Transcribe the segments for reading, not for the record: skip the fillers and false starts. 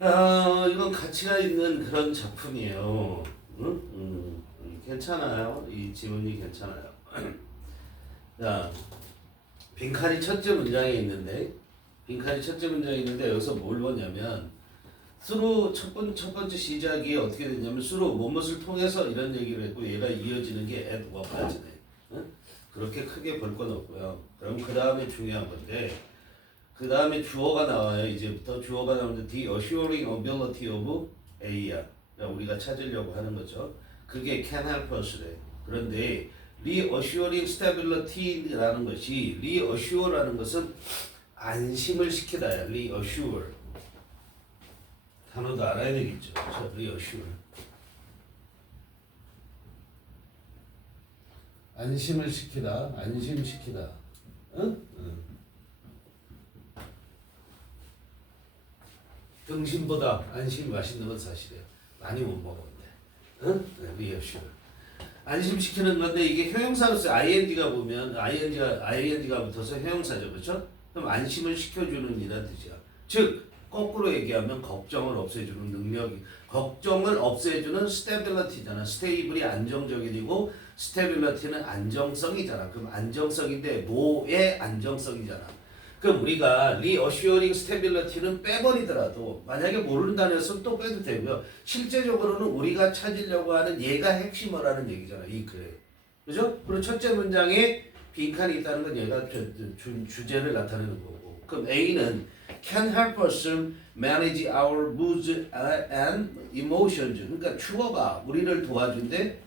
이건 가치가 있는 그런 작품이에요. 응? 괜찮아요. 이 지문이 괜찮아요. 자, 빈칸이 첫째 문장에 있는데, 여기서 뭘 보냐면, 첫 번째 시작이 어떻게 되냐면, 무엇을 통해서 이런 얘기를 했고, 얘가 이어지는 게 at what까지네. 응? 그렇게 크게 볼 건 없고요. 그럼 그 다음에 중요한 건데, 그 다음에 주어가 나와요. 이제부터 주어가 나오는데 the assuring ability of A야. 그러니까 우리가 찾으려고 하는 거죠. 그게 can help us래. 그런데 reassuring stability라는 것이 reassure라는 것은 안심을 시키다야. reassure. 단어도 알아야 되겠죠. 그렇죠? reassure. 안심을 시키다. 안심시키다. 응? 응. 등심보다 안심이 맛있는 건 사실이에요. 많이 못 먹었는데. 응? reassure. 안심시키는 건데 이게 형용사로서 ing가 보면 ing가 붙어서 형용사죠. 그렇죠? 그럼 안심을 시켜주는 이란 뜻이야. 즉 거꾸로 얘기하면 걱정을 없애주는 능력이 걱정을 없애주는 stability잖아. stable이 안정적이고 stability는 안정성이잖아. 그럼 안정성인데 뭐의 안정성이잖아. 그럼 우리가 reassuring stability는 빼버리더라도 만약에 모르는 단어였으면 또 빼도 되고요. 실제적으로는 우리가 찾으려고 하는 얘가 핵심어라는 얘기잖아. 이 글에. 그죠? 그리고 첫째 문장에 빈칸이 있다는 건 얘가 주제를 나타내는 거고. 그럼 A는 can help us manage our moods and emotions. 그러니까 주어가 우리를 도와준대.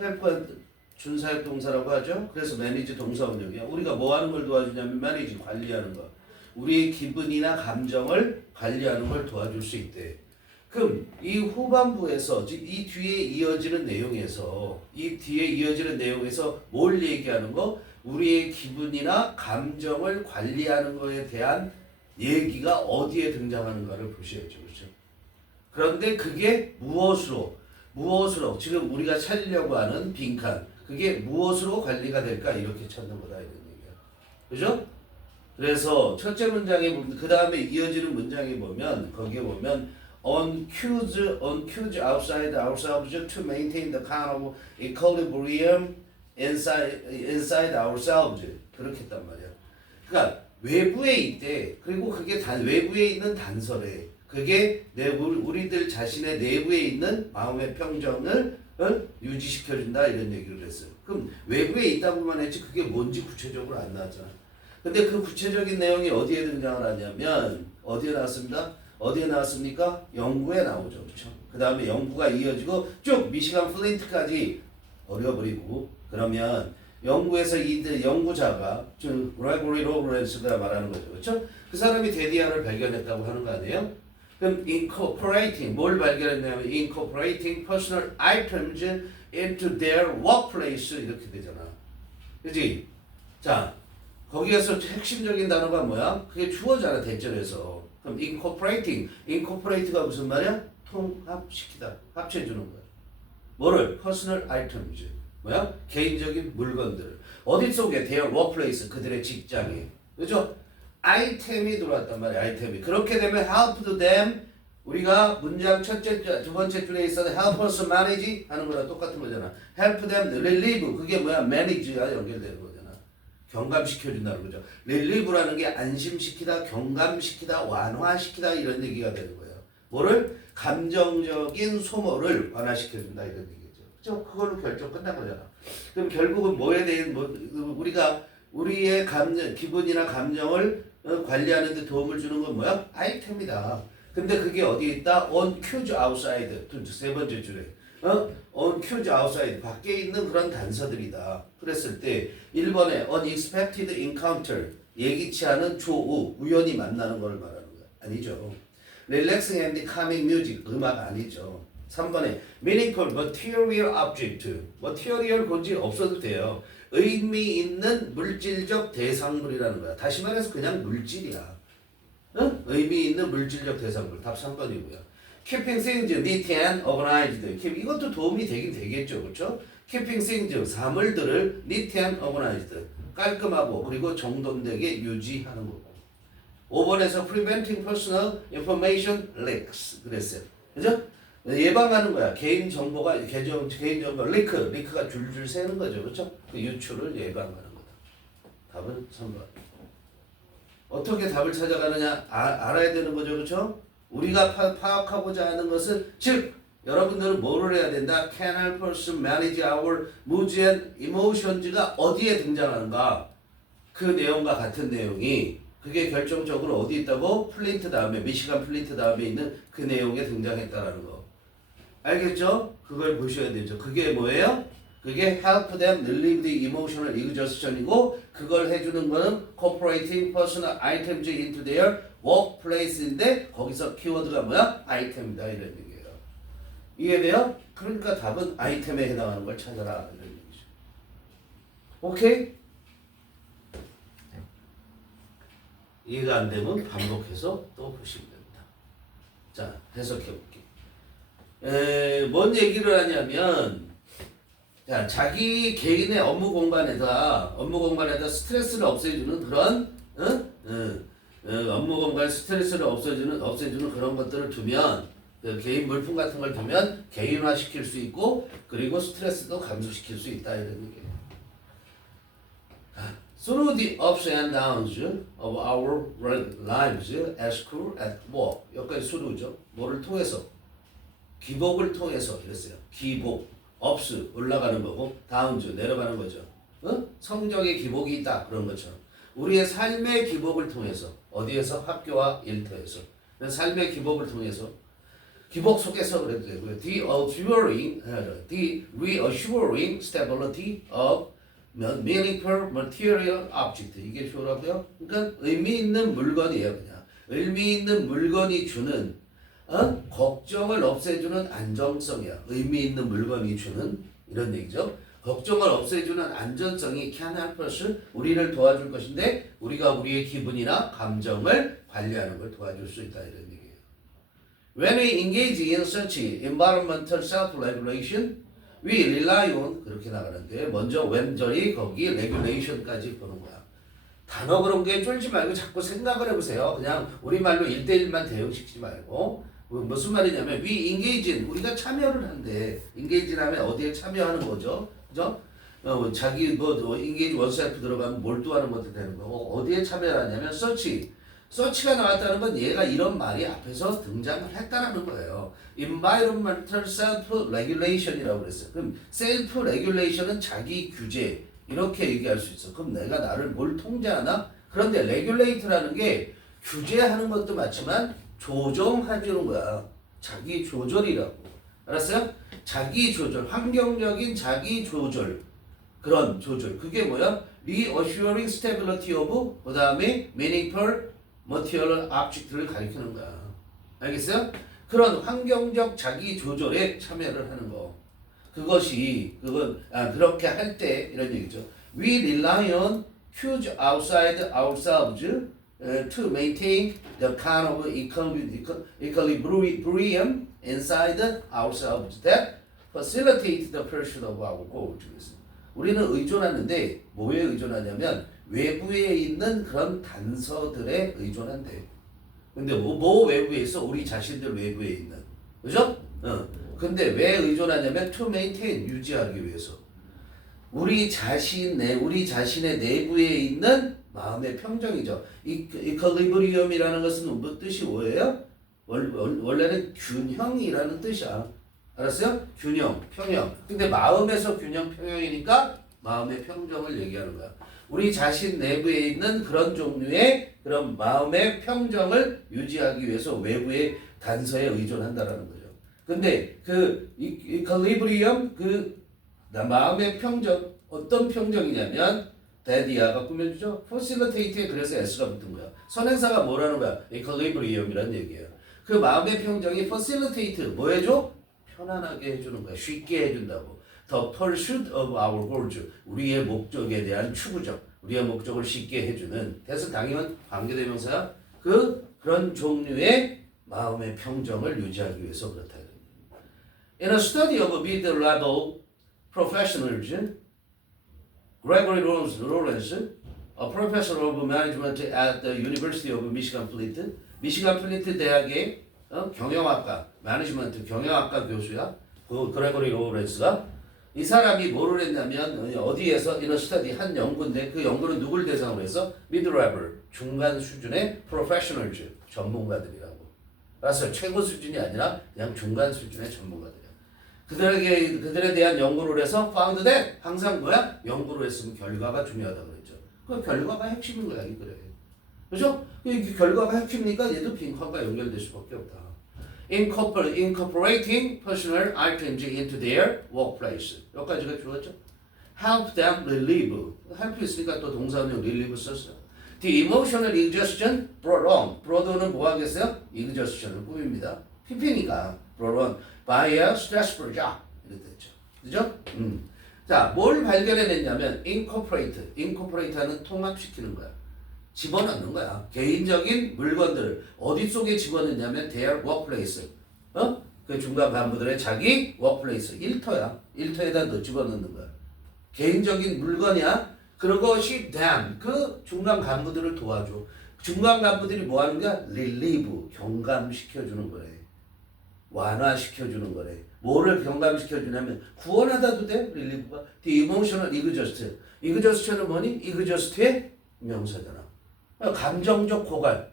help 준사역 동사라고 하죠. 그래서 manage 동사 원형이야. 우리가 뭐 하는 걸 도와주냐면 manage 관리하는 거. 우리의 기분이나 감정을 관리하는 걸 도와줄 수 있대. 그럼 이 후반부에서 이 뒤에 이어지는 내용에서 뭘 얘기하는 거? 우리의 기분이나 감정을 관리하는 거에 대한 얘기가 어디에 등장하는가를 보셔야죠. 그렇죠? 그런데 그게 무엇으로 지금 우리가 찾으려고 하는 빈칸 그게 무엇으로 관리가 될까 이렇게 찾는 거다 이런 얘기야. 그죠? 그래서 첫째 문장에 그 다음에 이어지는 문장에 보면 거기에 보면 on cues outside ourselves to maintain the kind of equilibrium inside ourselves 그렇게 했단 말이야. 그러니까 외부에 있대. 그리고 그게 외부에 있는 단서래. 그게 우리들 자신의 내부에 있는 마음의 평정을 유지시켜준다 이런 얘기를 했어요. 그럼 외부에 있다고만 했지 그게 뭔지 구체적으로 안 나왔잖아. 근데 그 구체적인 내용이 어디에 등장을 하냐면 어디에 나왔습니까? 영구에 나오죠. 그렇죠? 그 다음에 영구가 이어지고 쭉 미시간 플린트까지 어려버리고 그러면 영구에서 이 연구자가 즉 그레고리 로브렌스가 말하는 거죠. 그렇죠? 그 사람이 데디아를 발견했다고 하는 거 아니에요? 그럼 incorporating 뭘 발견했냐면 incorporating personal items into their workplace 이렇게 되잖아. 그지? 자, 거기에서 핵심적인 단어가 뭐야? 그게 주어잖아 대절에서. 그럼 incorporate가 무슨 말이야? 통합시키다, 합쳐주는 거야. 뭐를? personal items. 뭐야? 개인적인 물건들을. 어디 속에? their workplace, 그들의 직장에. 그죠? 아이템이 들어왔단 말이야, 아이템이. 그렇게 되면 helped them, 우리가 문장 두 번째 줄에 있어서 help us manage 하는 거랑 똑같은 거잖아. help them relieve, 그게 뭐야? manage가 연결되는 거잖아. 경감시켜준다는 거죠. relieve라는 게 안심시키다, 경감시키다, 완화시키다 이런 얘기가 되는 거예요. 뭐를? 감정적인 소모를 완화시켜준다 이런 얘기죠. 그죠? 그걸로 결정 끝난 거잖아. 그럼 결국은 뭐에 대한 우리가 우리의 기분이나 감정을 관리하는 데 도움을 주는 건 뭐야? 아이템이다. 근데 그게 어디에 있다? on cues outside. 세 번째 줄에. on cues outside. 밖에 있는 그런 단서들이다. 그랬을 때 1번에 unexpected encounter. 예기치 않은 조우. 우연히 만나는 걸 말하는 거야. 아니죠. relaxing and calming music. 음악 아니죠. 3번에 meaningful material object. material 본질 없어도 돼요. 의미 있는 물질적 대상물이라는 거야. 다시 말해서 그냥 물질이야. 응? 의미 있는 물질적 대상물. 답 3번이고요. Keeping things neat and organized. 이것도 도움이 되긴 되겠죠. 그렇죠? Keeping things, 사물들을 neat and organized. 깔끔하고 그리고 정돈되게 유지하는 거고. 5번에서 preventing personal information leaks 그랬어요. 그죠? 예방하는 거야. 개인 정보가 개인 정보 리크가 줄줄 새는 거죠. 그렇죠? 그 유출을 예방하는 거다. 답은 3번. 어떻게 답을 찾아가느냐 알아야 되는 거죠. 그렇죠? 우리가 파악하고자 하는 것은 즉 여러분들은 뭐를 해야 된다? Can a person manage our moods and emotions가 어디에 등장하는가? 그 내용과 같은 내용이 그게 결정적으로 어디 있다고? 플린트 다음에 미시간 플린트 다음에 있는 그 내용에 등장했다라는 거. 알겠죠? 그걸 보셔야 되죠. 그게 뭐예요? 그게 help them relieve the emotional exhaustion이고 그걸 해주는 거는 incorporating personal items into their workplace인데 거기서 키워드가 뭐야? 아이템이다 이런 얘기예요. 이해돼요? 그러니까 답은 아이템에 해당하는 걸 찾아라 이런 얘기죠. 오케이? 이해가 안 되면 반복해서 또 보시면 됩니다. 자, 해석해 볼게요. 뭔 얘기를 하냐면 자, 자기 개인의 업무 공간에다 스트레스를 없애주는 그런 업무 공간 스트레스를 없애주는 그런 것들을 두면 그 개인 물품 같은 걸 두면 개인화 시킬 수 있고 그리고 스트레스도 감소시킬 수 있다 이런 얘기예요. Through the ups and downs of our lives at school, at work 여기까지 through죠. 뭐를 통해서? 기복을 통해서 이랬어요. 기복, ups 올라가는 거고 downs 내려가는 거죠. 성적의 기복이 있다 그런 것처럼 우리의 삶의 기복을 통해서 어디에서? 학교와 일터에서 삶의 기복을 통해서 기복 속에서 그래도 되고요. The reassuring stability of meaningful material object 이게 쇼라고요. 그러니까 의미 있는 물건이에요. 그냥 의미 있는 물건이 주는 걱정을 없애주는 안정성이야. 의미 있는 물건이 주는 이런 얘기죠. 걱정을 없애주는 안전성이 can help us 우리를 도와줄 것인데 우리가 우리의 기분이나 감정을 관리하는 걸 도와줄 수 있다 이런 얘기예요. When we engage in such environmental self-regulation, we rely on 그렇게 나가는데 먼저 왼절이 거기 regulation까지 보는 거야. 단어 그런 게 쫄지 말고 자꾸 생각을 해보세요. 그냥 우리말로 1대1만 대응시키지 말고 무슨 말이냐면 we engage in 우리가 참여를 하는데 engage 하면 어디에 참여하는 거죠? 그죠? 자기 engage oneself 들어가면 몰두하는 것도 되는 거고 어디에 참여를 하냐면 search가 나왔다는 건 얘가 이런 말이 앞에서 등장을 했다라는 거예요. environmental self-regulation이라고 그랬어요. 그럼 self-regulation은 자기 규제 이렇게 얘기할 수 있어. 그럼 내가 나를 뭘 통제하나? 그런데 regulate라는 게 규제하는 것도 맞지만 조정해주는 거야. 자기 조절이라고. 알았어요? 자기 조절, 환경적인 자기 조절. 그런 조절. 그게 뭐야? reassuring stability of 그 다음에 meaningful material object를 가리키는 거야. 알겠어요? 그런 환경적 자기 조절에 참여를 하는 거. 그렇게 할 때 이런 얘기죠. We rely on cues outside ourselves to maintain the kind of equilibrium inside ourselves that facilitate the pursuit of our goals. 우리는 의존하는데 뭐에 의존하냐면 외부에 있는 그런 단서들에 의존한대. 근데 뭐 외부에 있어? 우리 자신들 외부에 있는. 그죠? 근데 왜 의존하냐면 to maintain 유지하기 위해서. 우리 자신의 내부에 있는 마음의 평정이죠. 이퀄리브리엄이라는 것은 뭐 뜻이 뭐예요? 원래는 균형이라는 뜻이야. 알았어요? 균형, 평형. 근데 마음에서 균형, 평형이니까 마음의 평정을 얘기하는 거야. 우리 자신 내부에 있는 그런 종류의 그런 마음의 평정을 유지하기 위해서 외부의 단서에 의존한다라는 거죠. 근데 그 이퀄리브리엄 마음의 평정 어떤 평정이냐면 데디아가 꾸며주죠. facilitate에 그래서 S가 붙은 거야. 선행사가 뭐라는 거야? equilibrium이라는 얘기예요. 그 마음의 평정이 facilitate 뭐 해줘? 편안하게 해주는 거야. 쉽게 해준다고. The pursuit of our goals 우리의 목적에 대한 추구적 우리의 목적을 쉽게 해주는 그래서 당연한 관계대명사야. 그런 종류의 마음의 평정을 유지하기 위해서 그렇다. In a study of mid-level professionals, Gregory Lawrence, a professor of management at the University of Michigan Flint. 미시간 플린트 대학의 경영학과, 매니지먼트 경영학과 교수야. 그 그레고리 로렌스가 이 사람이 뭐를 했냐면 어디에서 in a study 한 연구인데 그 연구는 누굴 대상으로 해서 mid-level 중간 수준의 professionals 전문가들이라고. 그래서 최고 수준이 아니라 그냥 중간 수준의 전문가들이야. 그들에 대한 연구를 해서 found that 항상 뭐야? 연구를 했으면 결과가 중요하다고 그랬죠. 그 결과가 핵심인 거야, 이 그래. 그죠? 이 결과가 핵심이니까 얘도 빈칸과 연결될 수밖에 없다. Incorporating personal items into their workplace. 여기까지가 주었죠. Help them relieve. help 있으니까 또 동사는 relieve 썼어. The emotional exhaustion brought on. brought는 뭐 하겠어요? exhaustion을 꾸밉니다. PP니까 brought on by a stressful job. 이렇게 됐죠. 그죠? 자, 뭘 발견해냈냐면 incorporate는 통합시키는 거야. 집어넣는 거야. 개인적인 물건들을 어디 속에 집어넣냐면 their workplace. 그 중간 간부들의 자기 workplace. 일터야. 일터에다 너 집어넣는 거야. 개인적인 물건이야. 그것이 them. 그 중간 간부들을 도와줘. 중간 간부들이 뭐 하는 거야? relieve. 경감시켜주는 거래. 완화시켜주는 거래. 뭐를 경감시켜주냐면 구원하다도 돼. relieve가. The emotional exhaust. exhaust는 뭐니? exhaust의 명사잖아. 감정적 고갈,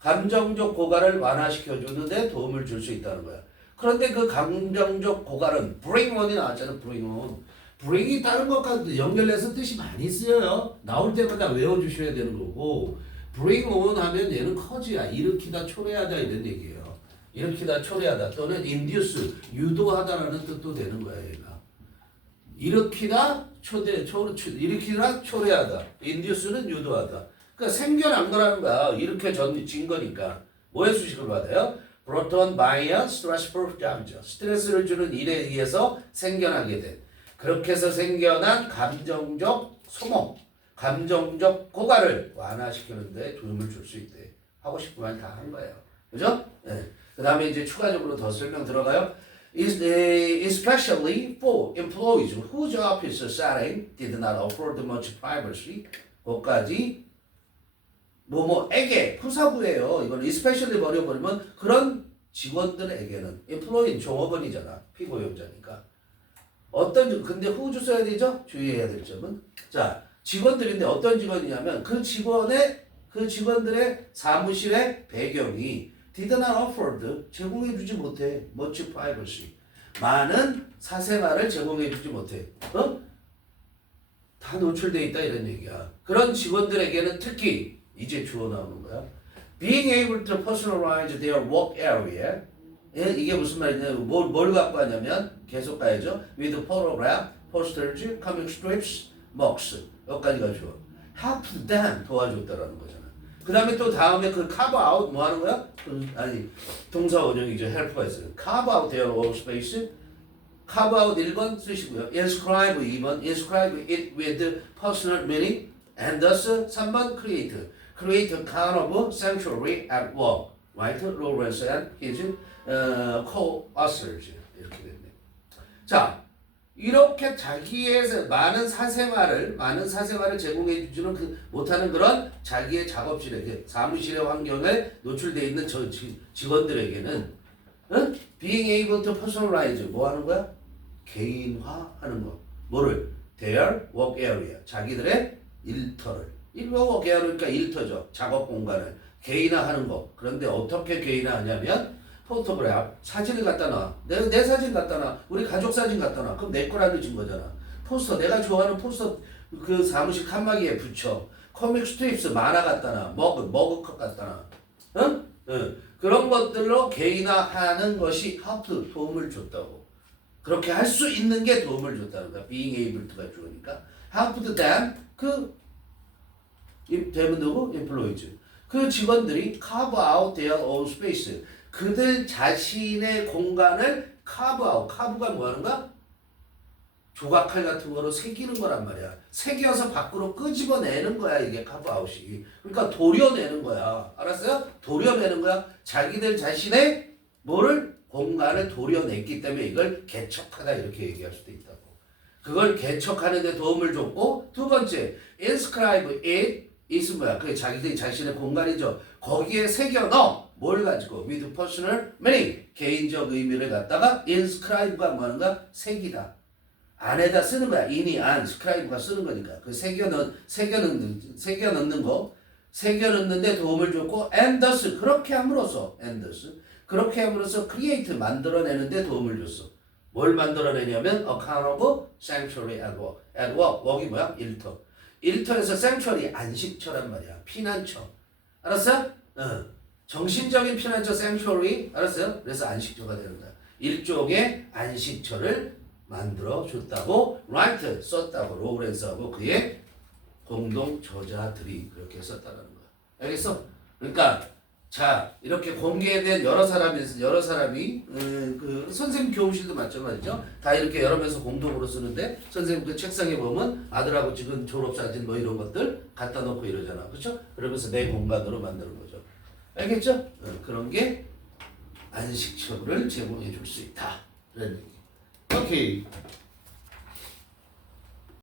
감정적 고갈을 완화시켜주는데 도움을 줄 수 있다는 거야. 그런데 그 감정적 고갈은 bring on이 나왔잖아. bring on. bring이 다른 것과 연결해서 뜻이 많이 쓰여요. 나올 때마다 외워주셔야 되는 거고 bring on 하면 얘는 커즈야. 일으키다, 초래하다 이런 얘기예요. 일으키다, 초래하다 또는 induce, 유도하다라는 뜻도 되는 거야. 얘가. 일으키다, 일으키다, 초래하다. induce는 유도하다. 그러니까 생겨난 거라는 거야. 이렇게 진 거니까. 뭐의 수식을 받아요? brought on by a stressful job. 스트레스를 주는 일에 의해서 생겨나게 된. 그렇게 해서 생겨난 감정적 소모, 감정적 고갈을 완화시키는 데 도움을 줄 수 있대. 하고 싶은 말 다 한 거예요. 그죠? 네. 그 다음에 이제 추가적으로 더 설명 들어가요. Especially for employees whose office setting did not afford much privacy. 거기까지 뭐뭐에게 부사구예요. 이건 especially 버려버리면 그런 직원들에게는 employee 종업원이잖아. 피고용자니까. 근데 whose 써야 되죠? 주의해야 될 점은 자 직원들인데 어떤 직원이냐면 그 직원들의 사무실의 배경이 did not afford 제공해주지 못해 much privacy 많은 사생활을 제공해주지 못해. 다 노출돼 있다 이런 얘기야. 그런 직원들에게는 특히 이제 주어 나오는 거야. Being able to personalize their work area. 이게 무슨 말이냐면 뭘 갖고 하냐면 계속 가야죠. With photograph, posters, comic strips, mugs. 여기까지가 주어. Help them 도와줬다라는 거잖아. 그 다음에 또 다음에 그 carve out 뭐 하는 거야? 아니 동사 원형이죠. help가 있어요. carve out their own space. carve out 1번 쓰시고요. inscribe 2번. inscribe it with personal meaning. and thus 3번 create. create a kind of sanctuary at work. right? Lawrence and his co-authors. 이렇게 됐네. 자, 이렇게 자기의 많은 사생활을 제공해 주지는 못하는 그런 자기의 작업실에, 사무실의 환경에 노출되어 있는 저 직원들에게는 being able to personalize 뭐 하는 거야? 개인화하는 거. 뭐를? Their work area. 자기들의 일터를. work area니까 일터죠. 작업 공간을 개인화하는 거. 그런데 어떻게 개인화하냐면 포토그래프 사진을 갖다 놔. 내 사진 갖다 놔. 우리 가족 사진 갖다 놔. 그럼 내 거라는 진 거잖아. 포스터 내가 좋아하는 포스터 그 사무실 칸막이에 붙여. 코믹 스트립스 만화 갖다 놔. 머그컵 갖다 놔. 그런 것들로 개인화하는 것이 help 도움을 줬다고. 그렇게 할 수 있는 게 도움을 줬다는 거야. being able to가 주어니까 helped them 대문 누구? employees. 그 직원들이 carve out their own space. 그들 자신의 공간을 carve out. carve가 뭐 하는 거야? 조각칼 같은 거로 새기는 거란 말이야. 새겨서 밖으로 끄집어내는 거야. 이게 carve out이. 그러니까 도려내는 거야. 알았어요? 도려내는 거야. 자기들 자신의 뭐를? 공간을 도려냈기 때문에 이걸 개척하다 이렇게 얘기할 수도 있다고. 그걸 개척하는 데 도움을 줬고 두 번째 inscribe it is 뭐야? 그게 자기들이 자신의 공간이죠. 거기에 새겨 넣어. 뭘 가지고? with personal meaning. 개인적 의미를 갖다가 inscribe가 뭐 하는 거야? 새기다. 안에다 쓰는 거야. in이 안, scribe가 쓰는 거니까. 그 새겨 넣는 거. 새겨 넣는데 도움을 줬고 and thus 그렇게 함으로써 그렇게 함으로써 create 만들어내는데 도움을 줬어. 뭘 만들어내냐면 a kind of sanctuary at work. at work. work이 뭐야? 일터. 일터에서 sanctuary 안식처란 말이야. 피난처. 알았어? 정신적인 피난처 sanctuary. 알았어요? 그래서 안식처가 되는 거야. 일종의 안식처를 만들어 줬다고 라이트 썼다고 로렌스하고 그의 공동 저자들이 그렇게 썼다는 거야. 알겠어? 그러니까 자 이렇게 공개된 여러 사람이 그 선생님 교무실도 마찬가지죠. 다 이렇게 여러 명에서 공동으로 쓰는데 선생님 그 책상에 보면 아들하고 찍은 졸업사진 뭐 이런 것들 갖다 놓고 이러잖아. 그렇죠? 그러면서 내 공간으로 만드는 거죠. 알겠죠? 그런 게 안식처를 제공해 줄 수 있다. 그런 얘기. 오케이.